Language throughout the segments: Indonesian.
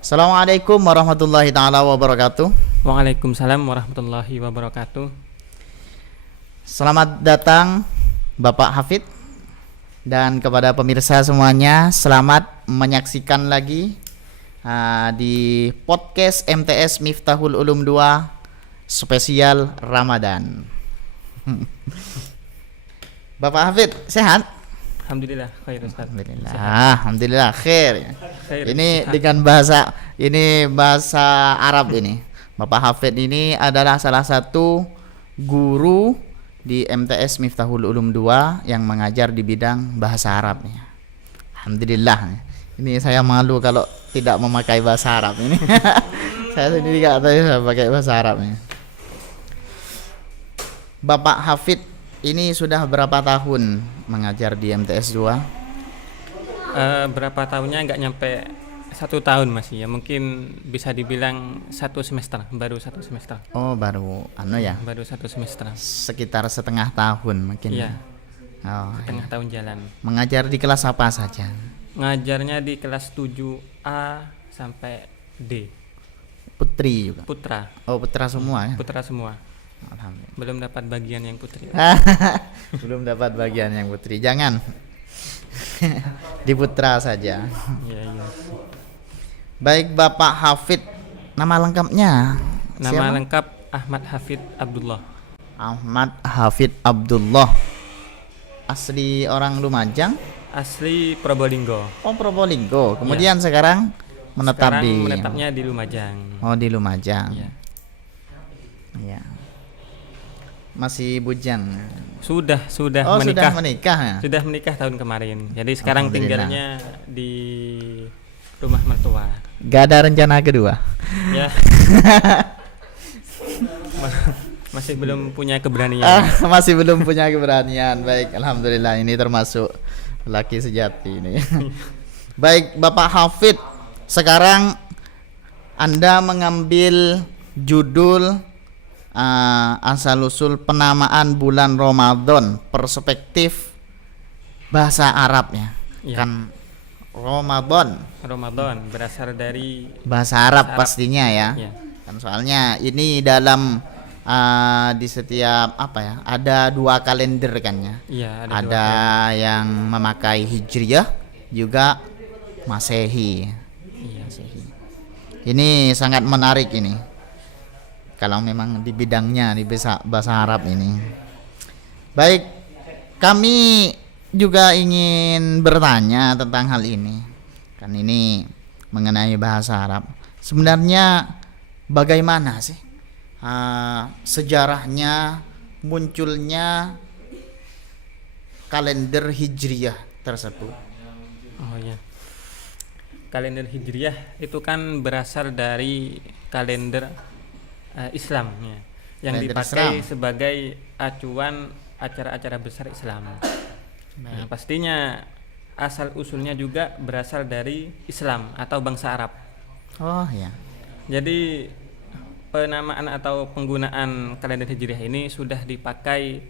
Assalamualaikum warahmatullahi taala wabarakatuh. Waalaikumsalam warahmatullahi wabarakatuh. Selamat datang Bapak Hafid dan kepada pemirsa semuanya, selamat menyaksikan lagi di podcast MTS Miftahul Ulum 2 spesial Ramadan. Bapak Hafid sehat? Alhamdulillah khair Ustaz. Alhamdulillah khair. Khair, Ini sehat. dengan bahasa Arab ini. Bapak Hafid ini adalah salah satu guru di MTS Miftahul Ulum 2 yang mengajar di bidang bahasa Arab nih. Alhamdulillah. Ini saya malu kalau tidak memakai bahasa Arab ini. Saya sendiri enggak tahu saya pakai bahasa Arab nih. Bapak Hafid ini sudah berapa tahun mengajar di MTS 2? Berapa tahunnya nggak nyampe 1 tahun masih ya, mungkin bisa dibilang 1 semester, baru 1 semester. Oh, baru ya. Baru 1 semester. Sekitar setengah tahun mungkin. Iya, Oh, setengah tahun jalan. mengajar di kelas apa saja? Ngajarnya di kelas 7A sampai D. Putri juga. Putra, Oh, putra semua ya. putra semua. Alhamdulillah. Belum dapat bagian yang putri. Belum dapat bagian yang putri. Jangan. Di putra saja. Iya, iya. Baik, Bapak Hafid, nama lengkapnya Nama siapa? lengkap Ahmad Hafid Abdullah. Ahmad Hafid Abdullah. Asli orang Lumajang. Asli Probolinggo. Oh, Probolinggo. Kemudian sekarang menetap Sekarang di menetapnya di Lumajang. Oh, di Lumajang. Iya. Iya. Masih bujang. Sudah Oh, sudah menikah. menikah ya? Sudah menikah tahun kemarin. Jadi sekarang Alhamdulillah. tinggalnya di rumah mertua. Gak ada rencana kedua. Ya. Masih belum punya keberanian. Masih belum punya keberanian. Baik, alhamdulillah ini termasuk laki sejati ini. Baik, Bapak Hafid, sekarang Anda mengambil judul asal usul penamaan bulan Ramadan, perspektif bahasa Arabnya. Iya. Kan Ramadan Ramadan berasal dari bahasa Arab Arab. pastinya ya. ya. Kan soalnya ini dalam di setiap apa ya, ada 2 kalender kan ya. Iya, Ada yang memakai Hijriyah juga Masehi. Iya. Ini sangat menarik ini. Kalau memang di bidangnya di bahasa Arab ini. Baik, kami juga ingin bertanya tentang hal ini. Kan ini mengenai bahasa Arab. Sebenarnya bagaimana sih sejarahnya munculnya kalender Hijriyah tersebut? Oh ya. Kalender Hijriyah itu kan berasal dari kalender Islam ya, yang Kalender dipakai Islam. sebagai acuan acara-acara besar Islam. Nah, pastinya asal usulnya juga berasal dari Islam atau bangsa Arab. Oh ya. Jadi penamaan atau penggunaan kalender Hijriah ini sudah dipakai,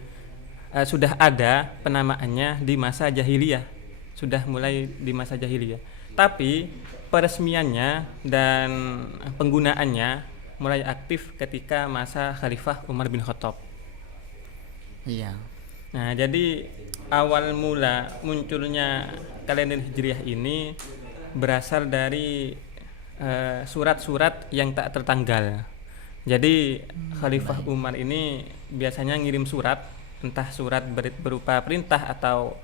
sudah ada penamaannya di masa jahiliyah, sudah mulai di masa jahiliyah. Tapi peresmiannya dan penggunaannya mulai aktif ketika masa Khalifah Umar bin Khattab. Iya. Nah, jadi awal mula munculnya kalender Hijriah ini berasal dari surat-surat yang tak tertanggal. Jadi Khalifah Umar ini biasanya ngirim surat, entah surat berupa perintah atau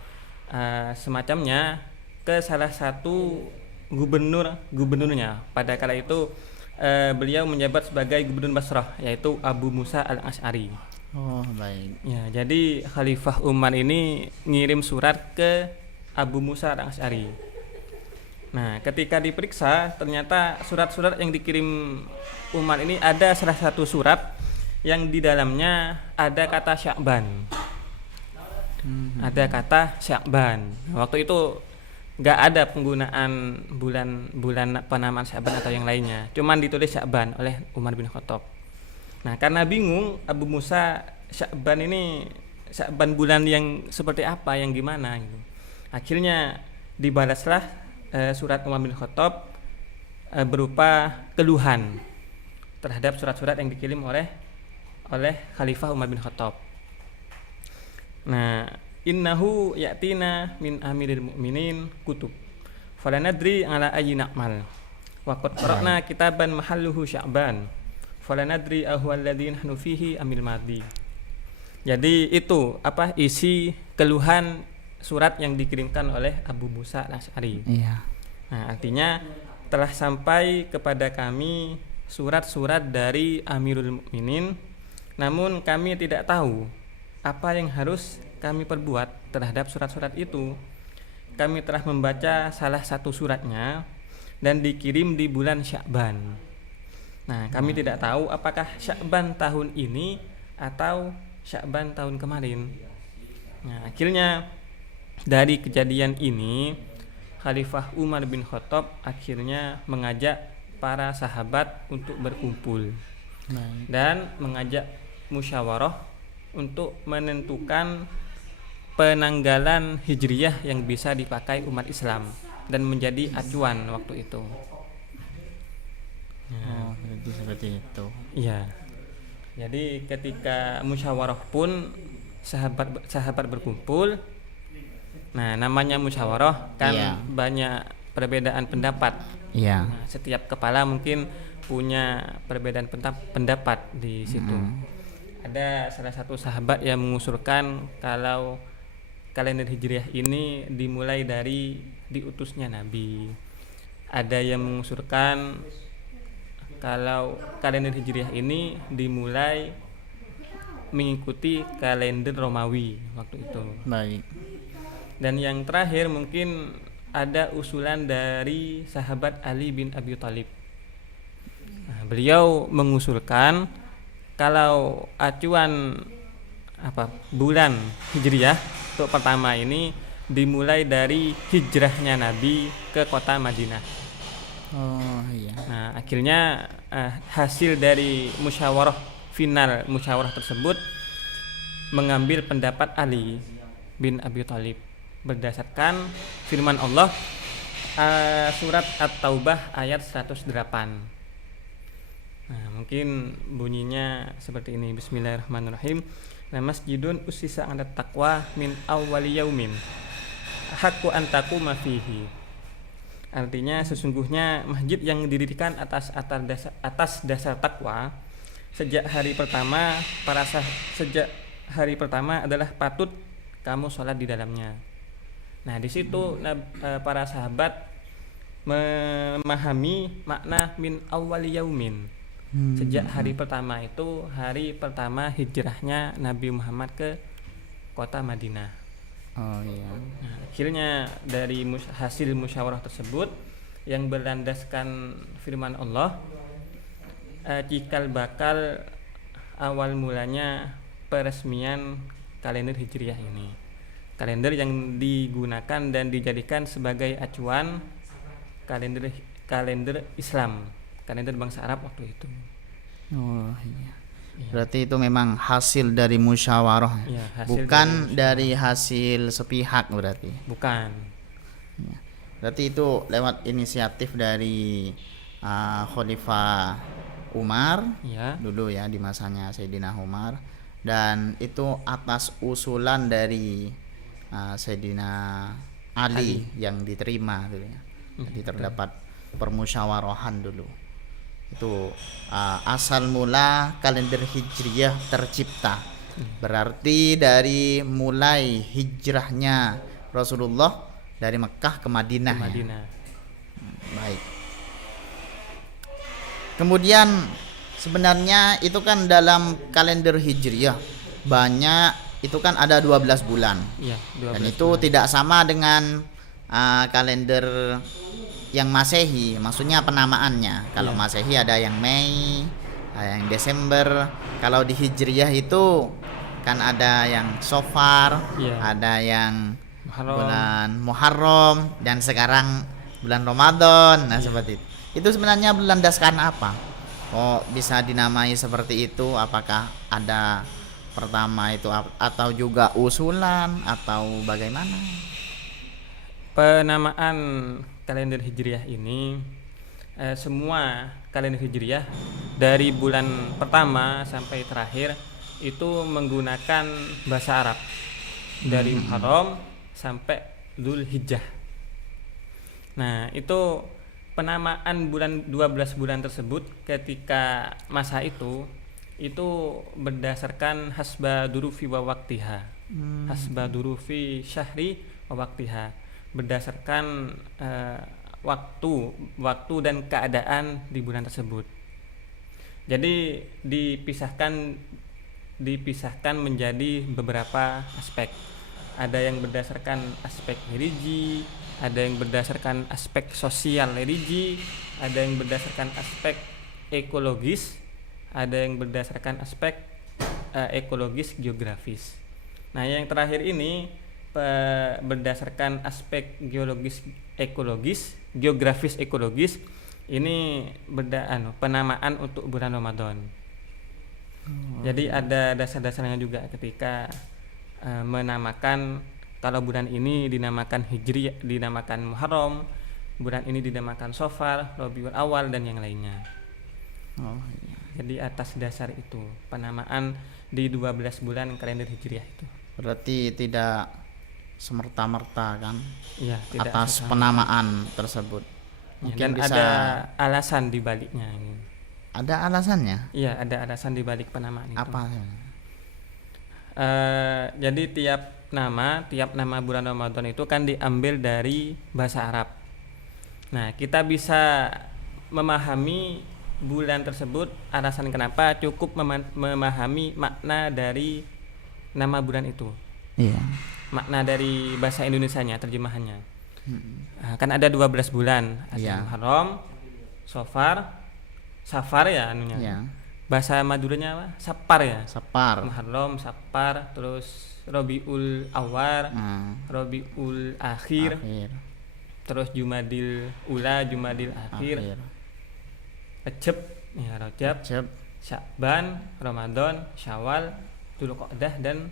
semacamnya ke salah satu gubernurnya. Pada kala itu beliau menjabat sebagai gubernur Basrah, yaitu Abu Musa al-Asy'ari. Oh, baik. Ya, jadi Khalifah Umar ini ngirim surat ke Abu Musa al-Asy'ari. Nah, ketika diperiksa ternyata surat-surat yang dikirim Umar ini ada salah satu surat yang di dalamnya ada kata Sya'ban. Ada kata Sya'ban. Waktu itu nggak ada penggunaan bulan penamaan Sya'ban atau yang lainnya. Cuman ditulis Sya'ban oleh Umar bin Khattab. Nah, karena bingung Abu Musa, Sya'ban ini Sya'ban bulan yang seperti apa, yang gimana gitu. Akhirnya dibalaslah surat Umar bin Khattab berupa keluhan terhadap surat-surat yang dikirim oleh Khalifah Umar bin Khattab. Nah, innahu ya'tina min amiril mu'minin kutub falanadri ala ayyi na'mal wa qad qara'na kitaban mahalluhu sya'ban falanadri ahwal ladzina nahnu fihi amil madi. Jadi itu isi keluhan surat yang dikirimkan oleh Abu Musa al-Asy'ari. Iya. Nah, artinya telah sampai kepada kami surat-surat dari Amirul Mukminin, namun kami tidak tahu apa yang harus kami perbuat terhadap surat-surat itu. Kami telah membaca salah satu suratnya dan dikirim di bulan Sya'ban. Nah, kami tidak tahu apakah Sya'ban tahun ini atau Sya'ban tahun kemarin. Nah, akhirnya dari kejadian ini Khalifah Umar bin Khattab akhirnya mengajak para sahabat untuk berkumpul dan mengajak musyawarah untuk menentukan penanggalan hijriyah yang bisa dipakai umat Islam dan menjadi acuan waktu itu. Oh, jadi seperti itu. Iya. Jadi ketika musyawarah pun sahabat berkumpul. Nah, namanya musyawarah kan Iya. banyak perbedaan pendapat. Iya. Nah, setiap kepala mungkin punya perbedaan pendapat di situ. Ada salah satu sahabat yang mengusulkan kalau kalender hijriah ini dimulai dari diutusnya Nabi. Ada yang mengusulkan kalau kalender hijriah ini dimulai mengikuti kalender Romawi waktu itu. Baik. Dan yang terakhir mungkin ada usulan dari sahabat Ali bin Abi Thalib. Nah, beliau mengusulkan kalau acuan bulan hijriah untuk pertama ini dimulai dari hijrahnya Nabi ke kota Madinah. Oh iya. Nah, akhirnya hasil dari final musyawarah tersebut mengambil pendapat Ali bin Abi Thalib berdasarkan firman Allah surat At-Taubah ayat 108. Nah, mungkin bunyinya seperti ini. Bismillahirrahmanirrahim. La masjidun ussisa 'alat taqwa min awwali yaumin haqqu an taquma fihi. Artinya sesungguhnya masjid yang didirikan atas dasar takwa sejak hari pertama adalah patut kamu sholat di dalamnya. Nah, di situ para sahabat memahami makna min awwali yaumin. Sejak hari pertama itu hari pertama hijrahnya Nabi Muhammad ke kota Madinah. Oh iya. Nah, akhirnya dari hasil musyawarah tersebut yang berlandaskan firman Allah, cikal bakal awal mulanya peresmian kalender hijriah ini. Kalender yang digunakan dan dijadikan sebagai acuan kalender Islam, kalender bangsa Arab waktu itu. Oh iya. Berarti itu memang hasil dari musyawarah, Ya, bukan dari hasil sepihak berarti. Bukan. Ya. Berarti itu lewat inisiatif dari Khalifah Umar Ya. dulu ya, di masanya Sayyidina Umar, dan itu atas usulan dari Sayyidina Ali yang diterima dulu ya. Jadi terdapat permusyawarahan dulu. Itu asal mula kalender hijriyah tercipta. Berarti dari mulai hijrahnya Rasulullah dari Mekah ke Madinah. Ya? Baik. Kemudian sebenarnya itu kan dalam kalender hijriyah banyak, itu kan ada 12 bulan. Ya, 12 Dan itu bulan. tidak sama dengan kalender yang Masehi, maksudnya penamaannya. Kalau Masehi ada yang Mei, ada yang Desember. Kalau di Hijriyah itu kan ada yang Sofar, ada yang bulan Muharram, dan sekarang bulan Ramadan. Nah, seperti itu. Itu sebenarnya berlandaskan apa? Oh, bisa dinamai seperti itu? Apakah ada pertama itu atau juga usulan atau bagaimana? Penamaan kalender hijriah ini semua kalender Hijriah dari bulan pertama sampai terakhir itu menggunakan bahasa Arab dari Muharram sampai Dzulhijjah. Nah, itu penamaan 12 bulan tersebut ketika masa itu berdasarkan hasba durufi wa waqtiha. Hasba durufi syahri wa waqtiha. Berdasarkan waktu dan keadaan di bulan tersebut. Jadi dipisahkan menjadi beberapa aspek. Ada yang berdasarkan aspek religi, ada yang berdasarkan aspek sosial religi, ada yang berdasarkan aspek ekologis, ada yang berdasarkan aspek ekologis geografis. Nah, yang terakhir ini berdasarkan aspek geografis ekologis ini penamaan untuk bulan Ramadan. Jadi ada dasar-dasarnya juga ketika menamakan, kalau bulan ini dinamakan Hijriyah, dinamakan Muharram, bulan ini dinamakan Safar, Rabiul Awal dan yang lainnya. Jadi atas dasar itu penamaan di 12 bulan kalender Hijriah itu. Berarti tidak semerta-merta kan? Iya, tidak atas penamaan tersebut. Mungkin dan bisa ada alasan di baliknya. Ada alasannya? Iya, ada alasan di balik penamaan itu. Apa? Jadi tiap nama bulan Ramadan itu kan diambil dari bahasa Arab. Nah, kita bisa memahami bulan tersebut, alasan kenapa cukup memahami makna dari nama bulan itu. Iya. Makna dari bahasa Indonesianya, terjemahannya. Kan ada 12 bulan, ada Muharram, Safar ya anunya. Iya. Bahasa Maduranya apa? Sapar ya. Sapar. Muharram, Sapar, terus Rabiul Awal, Rabiul Akhir, terus Jumadil Ula, Jumadil Akhir, Rajab, ya Rajab, Sya'ban, Ramadan, Syawal, Dzulqa'dah dan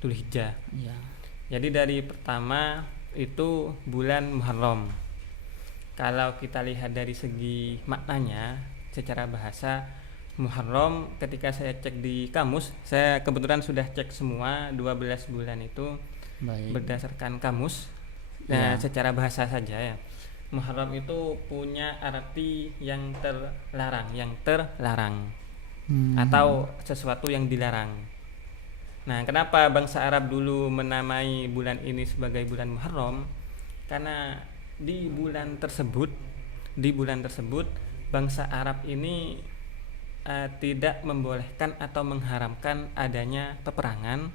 Dzulhijjah. Ya. Jadi dari pertama itu bulan Muharram. Kalau kita lihat dari segi maknanya secara bahasa, Muharram ketika saya cek di kamus, saya kebetulan sudah cek semua 12 bulan itu. Baik. Berdasarkan kamus. Nah, secara bahasa saja ya. Muharram itu punya arti yang terlarang, atau sesuatu yang dilarang. Nah, kenapa bangsa Arab dulu menamai bulan ini sebagai bulan Muharram? Karena di bulan tersebut bangsa Arab ini tidak membolehkan atau mengharamkan adanya peperangan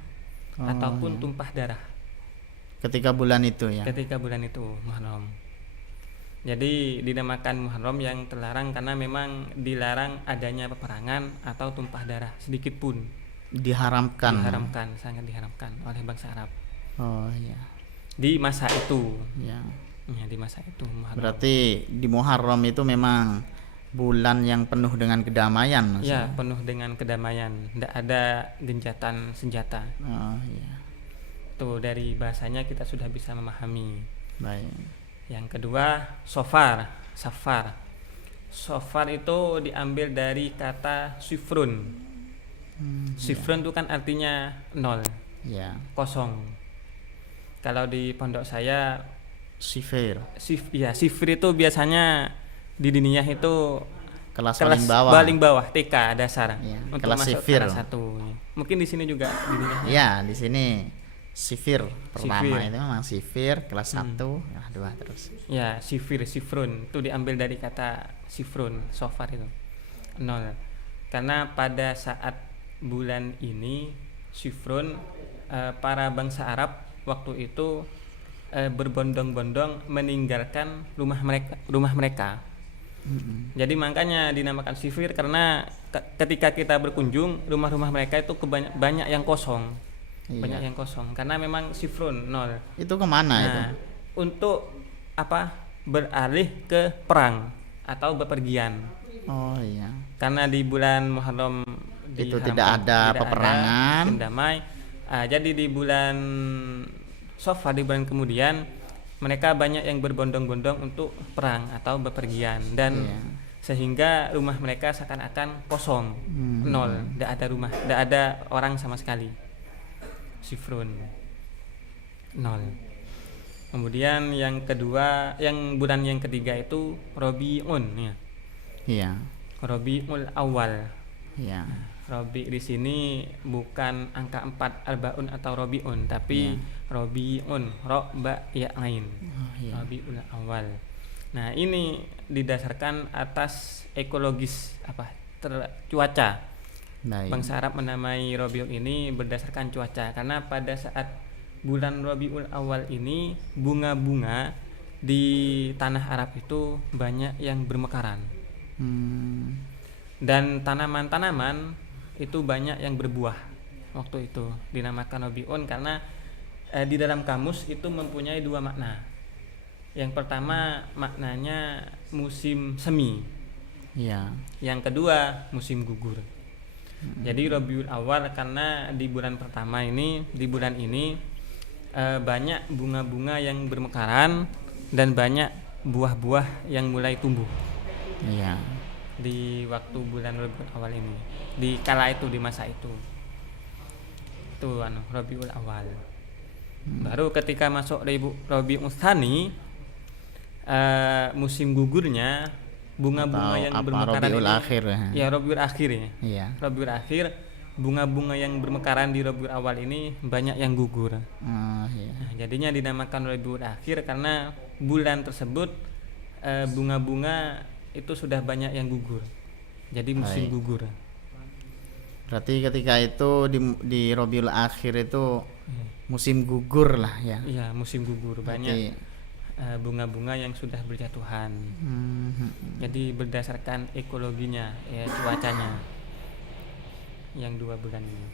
ataupun tumpah darah. Ketika bulan itu ya. Ketika bulan itu Muharram. Jadi dinamakan Muharram yang terlarang karena memang dilarang adanya peperangan atau tumpah darah sedikit pun. Diharamkan, sangat diharamkan oleh bangsa Arab. Oh iya. Di masa itu. Ya. Ya, di masa itu Muharram. Berarti di Muharram itu memang bulan yang penuh dengan kedamaian. Ya, penuh dengan kedamaian. Tidak ada gencatan senjata. Oh iya. Tuh dari bahasanya kita sudah bisa memahami. Baik. Yang kedua, Safar. Safar itu diambil dari kata sifrun. Sifrun itu kan artinya 0. Ya. Kosong. Kalau di pondok saya sifir. Sifir itu biasanya di diniyah itu kelas paling bawah TK dasar ya, untuk kelas masuk sifir. kelas 1. Mungkin di sini juga di diniyah. Ya, di sini sifir pertama itu memang sifir kelas 1, 2 terus. Ya, sifrun itu diambil dari kata sifrun, safar itu 0. Karena pada saat bulan ini sifrun para bangsa Arab waktu itu berbondong-bondong meninggalkan rumah mereka. Jadi makanya dinamakan sifir karena ketika kita berkunjung rumah-rumah mereka itu banyak yang kosong. Iya. Banyak yang kosong karena memang sifrun 0. Itu kemana itu? Untuk beralih ke perang atau bepergian. Oh iya. Karena di bulan Muharram itu tidak ada peperangan, damai. Jadi di bulan Safar, di bulan kemudian mereka banyak yang berbondong-bondong untuk perang atau bepergian dan sehingga rumah mereka seakan-akan kosong, nol, tidak ada rumah, tidak ada orang sama sekali. Sifrun, nol. Kemudian yang kedua, bulan yang ketiga itu Robiun, ya. Iya. Robiul Awal. Iya. Robi di sini bukan angka 4 arbaun atau Robiun, tapi Robiun, ro ba ya ain. Iya. Robiul Awal. Nah, ini didasarkan atas ekologis cuaca. Baik. Bangsa Arab menamai Robiul ini berdasarkan cuaca, karena pada saat bulan Robiul Awal ini bunga-bunga di tanah Arab itu banyak yang bermekaran. Dan tanaman-tanaman itu banyak yang berbuah. Waktu itu dinamakan Robiun karena di dalam kamus itu mempunyai dua makna. Yang pertama maknanya musim semi. Iya. Yang kedua musim gugur. Jadi Rabiul Awal karena di bulan pertama ini, di bulan ini banyak bunga-bunga yang bermekaran dan banyak buah-buah yang mulai tumbuh. Iya. Di waktu bulan Rabiul Awal ini, di kala itu, di masa itu. Itu Rabiul Awal. Baru ketika masuk Rabiul Tsani, musim gugurnya bunga-bunga yang bermekaran Rabiul ini, Akhir ya. Ya, Rabiul Akhir ya. Iya. Rabiul Akhir, bunga-bunga yang bermekaran di Rabiul Awal ini banyak yang gugur. Iya. Nah, jadinya dinamakan Rabiul Akhir karena bulan tersebut bunga-bunga itu sudah banyak yang gugur. Jadi musim gugur. Berarti ketika itu di Rabiul Akhir itu musim gugur lah ya. Iya, musim gugur. Banyak bunga-bunga yang sudah berjatuhan. Jadi berdasarkan ekologinya, ya, cuacanya yang 2 bulan ini.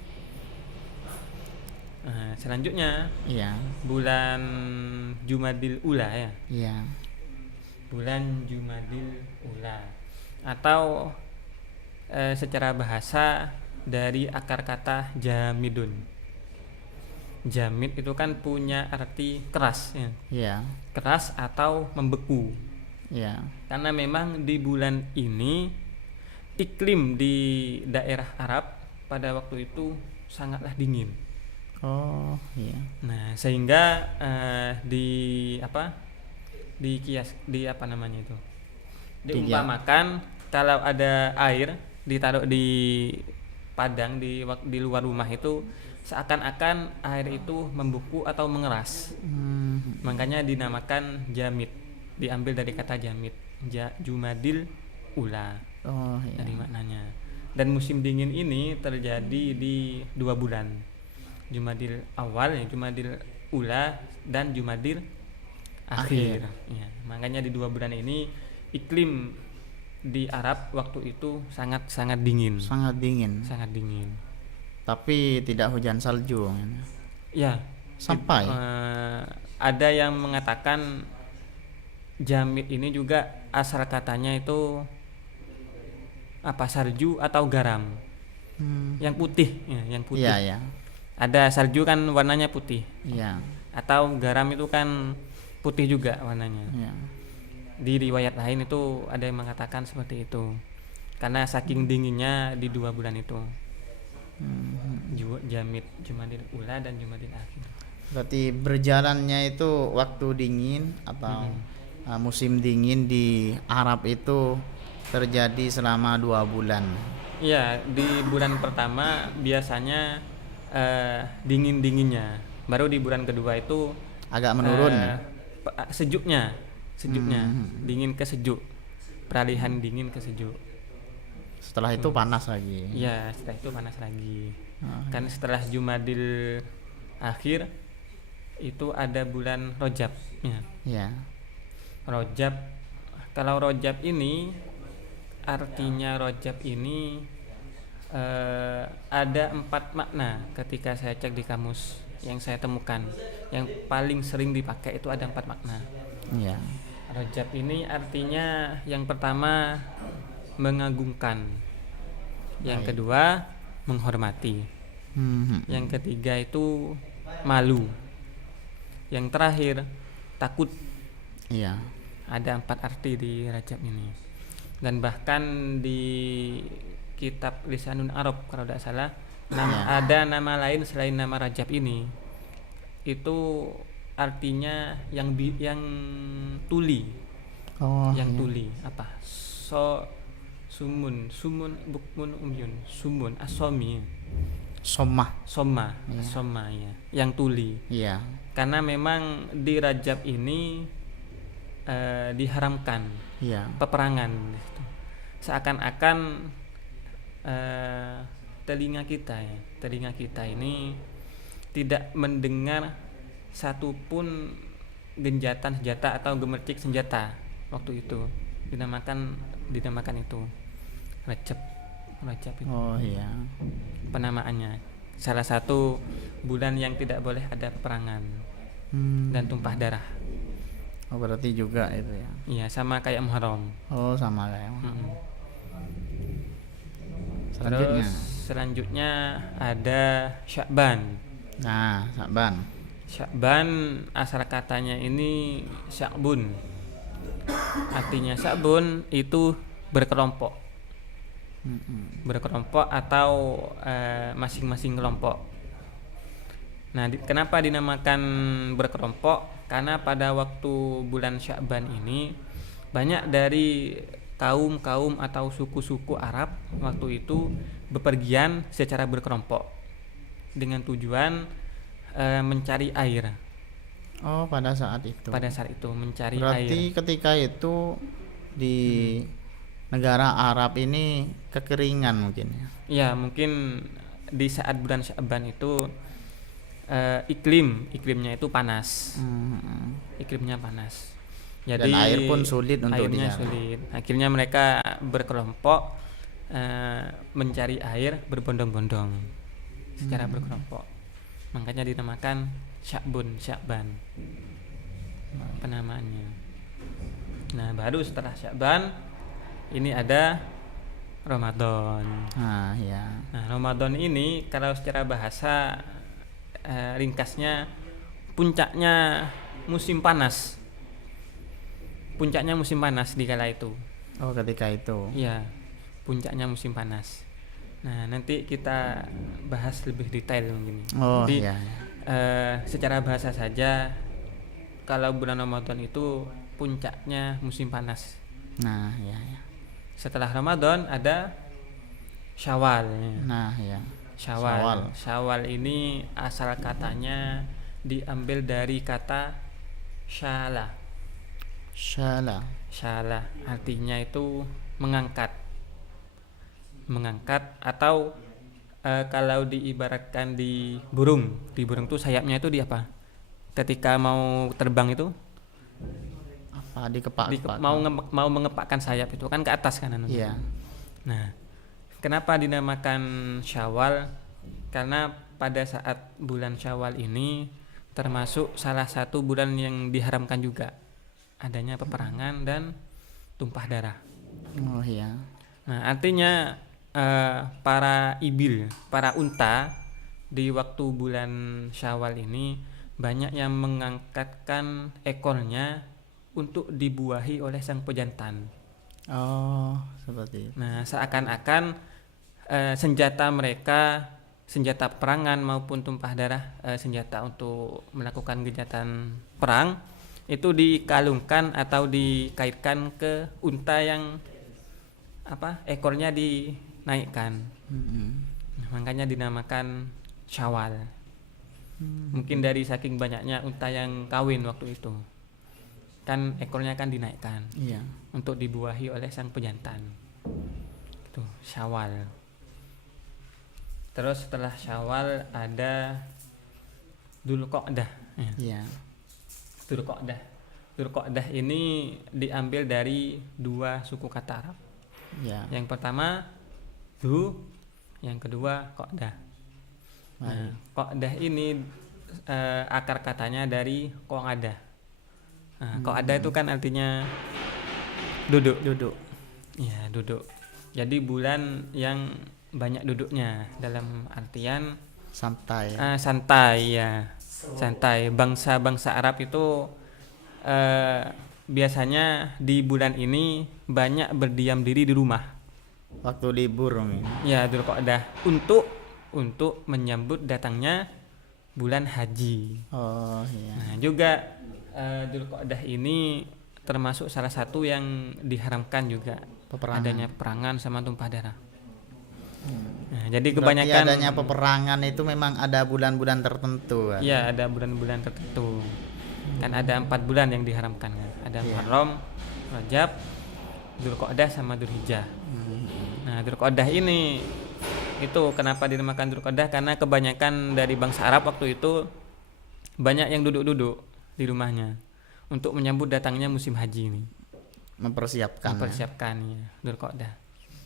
Selanjutnya, Iya. bulan Jumadil Ula ya. Iya. Bulan Jumadil Ula atau secara bahasa dari akar kata jamidun. Jamid itu kan punya arti keras ya. Iya. Keras atau membeku. Iya. Karena memang di bulan ini iklim di daerah Arab pada waktu itu sangatlah dingin. Oh, iya. Nah, sehingga diumpamakan kalau ada air ditaruh di padang di luar rumah itu seakan-akan air itu membeku atau mengeras. Makanya dinamakan jamid, diambil dari kata jamid, Jumadil Ula. Oh, iya. Dari maknanya. Dan musim dingin ini terjadi di 2 bulan, Jumadil Awal, Jumadil Ula, dan Jumadil Akhir. Ya, makanya di 2 bulan ini iklim di Arab waktu itu sangat dingin. Sangat dingin. Sangat dingin. Tapi tidak hujan salju. Ya, Sampai. ada yang mengatakan jamid ini juga asal katanya itu salju atau garam. Yang putih, ya, yang putih. Iya, iya. Ada salju kan warnanya putih. Iya. Atau garam itu kan putih juga warnanya. Iya. Di riwayat lain itu ada yang mengatakan seperti itu. Karena saking dinginnya di 2 bulan itu. Jamid, Jumadil Ula dan Jumadil Akhir. Berarti berjalannya itu waktu dingin atau musim dingin di Arab itu terjadi selama 2 bulan. Iya, di bulan pertama biasanya dingin-dinginnya. Baru di bulan kedua itu Agak menurun. Sejuknya dingin ke sejuk, peralihan dingin ke sejuk. Setelah itu panas lagi. Ya, setelah itu panas lagi. Oh, Kan setelah Jumadil Akhir itu ada bulan Rojab ya. Iya. Rojab, kalau Rojab ini artinya Rojab ini ada 4 makna ketika saya cek di kamus yang saya temukan. Yang paling sering dipakai itu ada 4 makna. Iya. Rojab ini artinya yang pertama mengagungkan, yang kedua menghormati, yang ketiga itu malu, yang terakhir takut. Iya. Ada 4 arti di Rajab ini. Dan bahkan di kitab Lisanul Arab kalau tidak salah ada nama lain selain nama Rajab ini, itu artinya yang tuli. Yang tuli apa? Sumun bukmun umyun, sumun asomi, Somah. soma ya, yang tuli. Iya. Karena memang di Rajab ini diharamkan Iya. peperangan gitu. Seakan-akan telinga kita ini tidak mendengar satupun genjatan senjata atau gemercik senjata waktu itu. dinamakan itu Rajab itu. Oh iya. Penamaannya salah satu bulan yang tidak boleh ada peperangan dan tumpah darah. Oh berarti juga itu ya. Iya, sama kayak Muharram. Oh sama kayak. Terus selanjutnya ada Sya'ban. Nah, Sya'ban. Sya'ban asal katanya ini Sya'bun. Artinya Sya'bun itu berkelompok. Berkelompok atau masing-masing kelompok. Nah, kenapa dinamakan berkelompok? Karena pada waktu bulan Sya'ban ini banyak dari kaum atau suku-suku Arab waktu itu bepergian secara berkelompok dengan tujuan mencari air. Oh, pada saat itu. Pada saat itu mencari air. Berarti ketika itu di negara Arab ini kekeringan mungkin ya. Ya, mungkin di saat bulan Sya'ban itu iklimnya itu panas. Iklimnya panas. Jadi dan air pun sulit untuk airnya dijaga. sulit. Akhirnya mereka berkelompok mencari air berbondong-bondong secara berkelompok. Makanya dinamakan Sya'ban penamaannya. Nah, baru setelah Sya'ban ini ada Ramadan. Ya. Nah, Ramadan ini kalau secara bahasa ringkasnya puncaknya musim panas. Puncaknya musim panas di kala itu. Oh, ketika itu. Iya, puncaknya musim panas. Nah, nanti kita bahas lebih detail mungkin. Oh, jadi iya. Secara bahasa saja kalau bulan Ramadan itu puncaknya musim panas. Nah, ya. Setelah Ramadan ada Syawal. Nah, ya. Syawal ini asal katanya diambil dari kata syala. Syala artinya itu mengangkat atau kalau diibaratkan di burung tuh sayapnya itu di apa? Ketika mau terbang itu apa dikepak? Mau mengepakkan sayap itu kan ke atas kan anunya. Iya. Nah, kenapa dinamakan Syawal? Karena pada saat bulan Syawal ini termasuk salah satu bulan yang diharamkan juga adanya peperangan dan tumpah darah. Oh iya. Nah, artinya para unta di waktu bulan Syawal ini banyak yang mengangkatkan ekornya untuk dibuahi oleh sang pejantan. Oh, seperti itu. Nah, seakan-akan senjata mereka, senjata perangan maupun tumpah darah, senjata untuk melakukan kejahatan perang itu dikalungkan atau dikaitkan ke unta yang ekornya dinaikkan. Nah, makanya dinamakan Syawal. Mungkin dari saking banyaknya unta yang kawin waktu itu, kan ekornya kan dinaikkan. Iya. Untuk dibuahi oleh sang pejantan. Itu Syawal. Terus setelah Syawal ada Dzulqa'dah. Iya. Dzulqa'dah ini diambil dari dua suku kata Arab. Ya. Yang pertama Dzu, yang kedua Qa'dah. Nah, Qa'dah ini akar katanya dari Qa'adah. Nah, Qa'adah itu kan artinya duduk. Ya, duduk. Jadi bulan yang banyak duduknya dalam artian santai. Santai ya. Santai. Bangsa-bangsa Arab itu biasanya di bulan ini banyak berdiam diri di rumah. Waktu libur ini. Ya, Dzulqa'dah untuk menyambut datangnya bulan haji. Oh iya. Nah, juga Dzulqa'dah ini termasuk salah satu yang diharamkan juga Peperangan. adanya peperangan sama tumpah darah. Nah, jadi Berarti kebanyakan adanya peperangan itu memang ada bulan-bulan tertentu kan? ya ada bulan-bulan tertentu. Kan ada 4 bulan yang diharamkan kan. Ada Iya. Muharram, Rajab, Dzulqa'dah sama Dzulhijjah. Nah, Dzulqa'dah ini itu kenapa dinamakan Dzulqa'dah karena kebanyakan dari bangsa Arab waktu itu banyak yang duduk-duduk di rumahnya untuk menyambut datangnya musim haji ini. Mempersiapkan. Mempersiapkan ya Dzulqa'dah.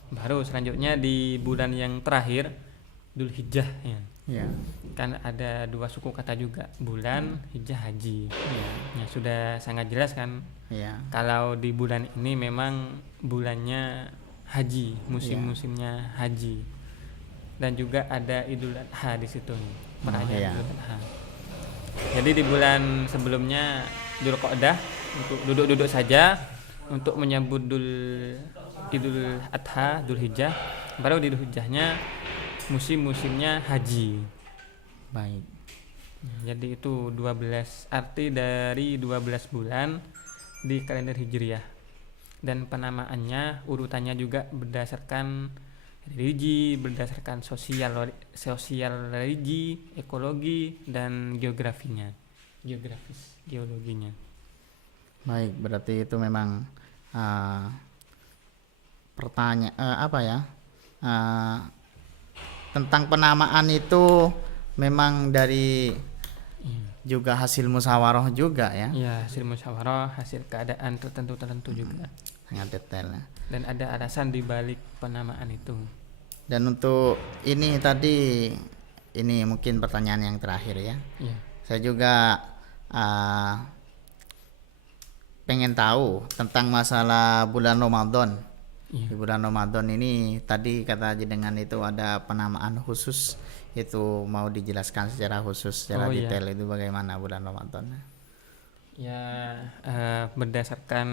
Baru selanjutnya di bulan yang terakhir Dzulhijjah ya. Ya. Kan ada 2 suku kata juga, bulan hijjah haji. Iya. Ya sudah sangat jelas kan Iya. kalau di bulan ini memang bulannya haji, musim-musimnya haji. Dan juga ada Idul Adha di situ nih, perayaan iya. Idul Adha. Jadi di bulan sebelumnya Dzulqa'dah untuk duduk-duduk saja untuk menyambut Idul Adha, Dzulhijjah. Baru di Dzulhijjahnya musim-musimnya haji. Baik. Jadi itu 12 arti dari 12 bulan di kalender Hijriah. Dan penamaannya urutannya juga berdasarkan religi, berdasarkan sosial religi, ekologi dan geologinya. Baik, berarti itu memang tentang penamaan itu memang dari juga hasil musyawarah juga ya. Ya, hasil musyawarah, hasil keadaan tertentu juga. Sangat detail ya. Dan ada alasan di balik penamaan itu. Dan untuk ini tadi, ini mungkin pertanyaan yang terakhir ya. Ya. Saya juga pengen tahu tentang masalah bulan Ramadan. Ya. Di bulan Ramadan ini tadi kata jenengan itu ada penamaan khusus, itu mau dijelaskan secara khusus, secara detail itu bagaimana bulan Ramadan? Ya, berdasarkan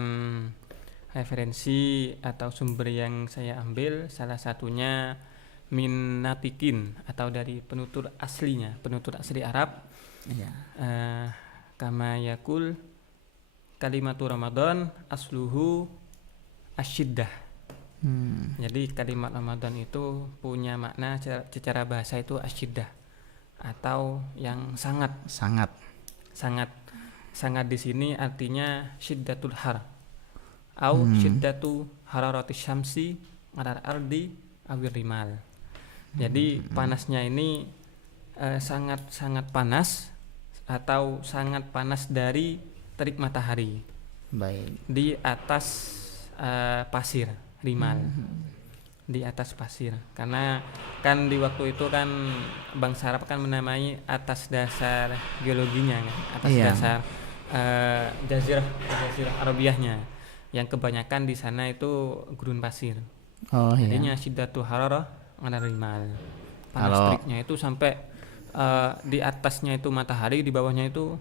referensi atau sumber yang saya ambil, salah satunya min natikin atau dari penutur asli Arab. Iya. Kama yakul kalimatu Ramadan asluhu asyiddah. Jadi kalimat Ramadan itu punya makna secara bahasa itu asyiddah atau yang sangat di sini artinya syiddatul har au syiddatu hararati syamsi alal ardi awir rimal. Jadi panasnya ini sangat panas atau sangat panas dari terik matahari. Baik. Di atas pasir rimal. Di atas pasir. Karena kan di waktu itu kan bangsa Arab kan menamai atas dasar geologinya kan, atas dasar jazirah Arabiahnya yang kebanyakan di sana itu gurun pasir. Jadinya syiddatu hararah ala rimal. Panas teriknya itu sampai di atasnya itu matahari, di bawahnya itu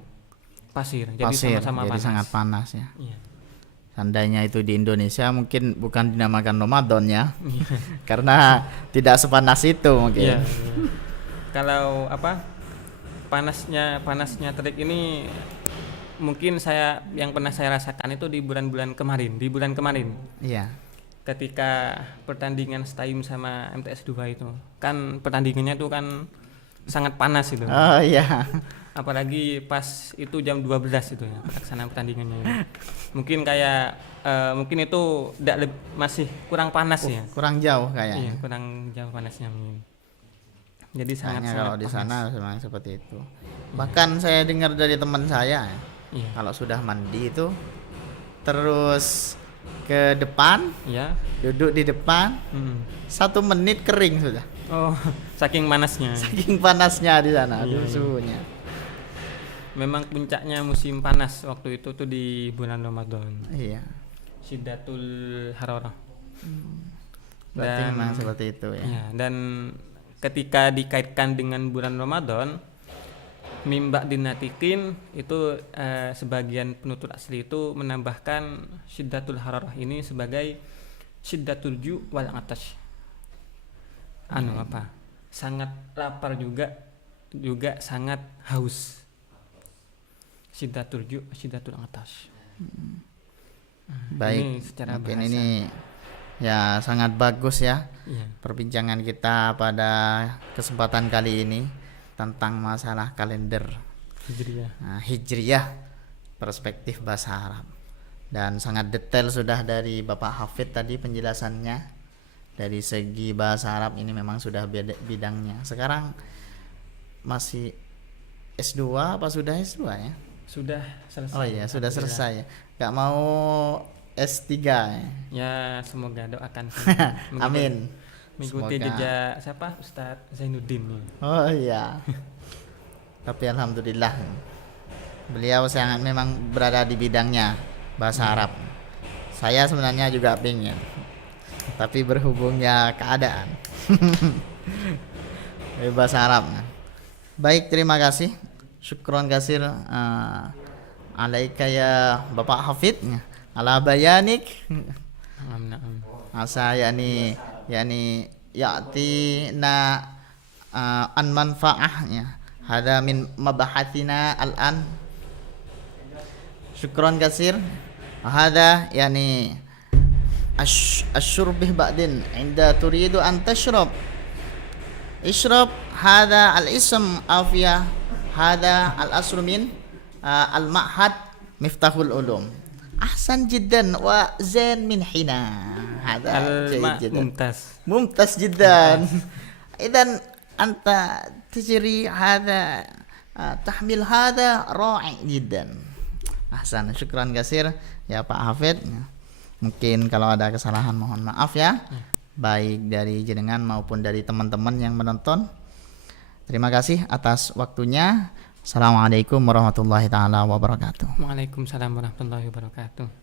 pasir. Jadi sama-sama panas. Sangat panas ya. Iya. Seandainya itu di Indonesia mungkin bukan dinamakan Ramadan ya. Karena tidak sepanas itu mungkin. Iya. Kalau panasnya terik ini mungkin yang pernah saya rasakan itu di bulan kemarin. Iya. Ketika pertandingan Stayum sama MTS 2 itu. Kan pertandingannya itu kan sangat panas itu. Oh iya. Apalagi pas itu jam 12 itu ya pelaksanaan pertandingannya. Mungkin itu masih kurang panas ya. Kurang jauh kayaknya. Iya, kurang jauh panasnya mungkin. Jadi sangat kalau di sana memang seperti itu. Bahkan saya dengar dari teman saya, kalau sudah mandi itu terus ke depan, duduk di depan, 1 menit kering sudah. Oh, saking panasnya. Saking panasnya di sana, suhunya. Memang puncaknya musim panas waktu itu tuh di bulan Ramadan. Iya. Syiddatul hararah. Berarti memang seperti itu ya. Dan ketika dikaitkan dengan bulan Ramadan, Mimba dinatikin itu sebagian penutur asli itu menambahkan syiddatul hararah ini sebagai syiddatul ju wal atash. Apa? Sangat lapar juga sangat haus. Syiddatul ju, syiddatul atash. Baik, Ini secara mungkin bahasa. ini ya sangat bagus ya Iya. perbincangan kita pada kesempatan kali ini tentang masalah kalender Hijriyah. Hijriyah, perspektif bahasa Arab, dan sangat detail sudah dari Bapak Hafid tadi penjelasannya. Dari segi bahasa Arab ini memang sudah bidangnya. Sekarang masih S2 apa sudah S2 ya? Sudah selesai. Oh iya, sudah Alhamdulillah. selesai ya. Gak mau S3 ya? Ya, semoga doakan. Amin. Mengikuti Semoga. jejak siapa? Ustadz Zainuddin. Oh iya. Tapi alhamdulillah beliau sangat memang berada di bidangnya bahasa Arab. Saya sebenarnya juga pengen, tapi berhubungnya keadaan. Bahasa Arab. Baik, terima kasih. Syukron kasir alaika ya Bapak Hafid ala bayanik. Naam. Asa yani ya'ti na an manfa'ahnya. Hada min mabahatina al-an. Syukron kasir. Hada yani الشرب بعدين عند تريد أن تشرب اشرب هذا الاسم عافية هذا الأصل من المعهد مفتاح العلوم أحسن جدا وزين من حين هذا Al-ma' جيد جدا mumtaz. ممتاز جدا إذا أنت تجري هذا تحمل هذا رائع جدا أحسن شكرا كثير يا Pak Hafid. Mungkin kalau ada kesalahan mohon maaf ya, baik dari jenengan maupun dari teman-teman yang menonton. Terima kasih atas waktunya. Assalamualaikum warahmatullahi taala wabarakatuh. Waalaikumsalam warahmatullahi wabarakatuh.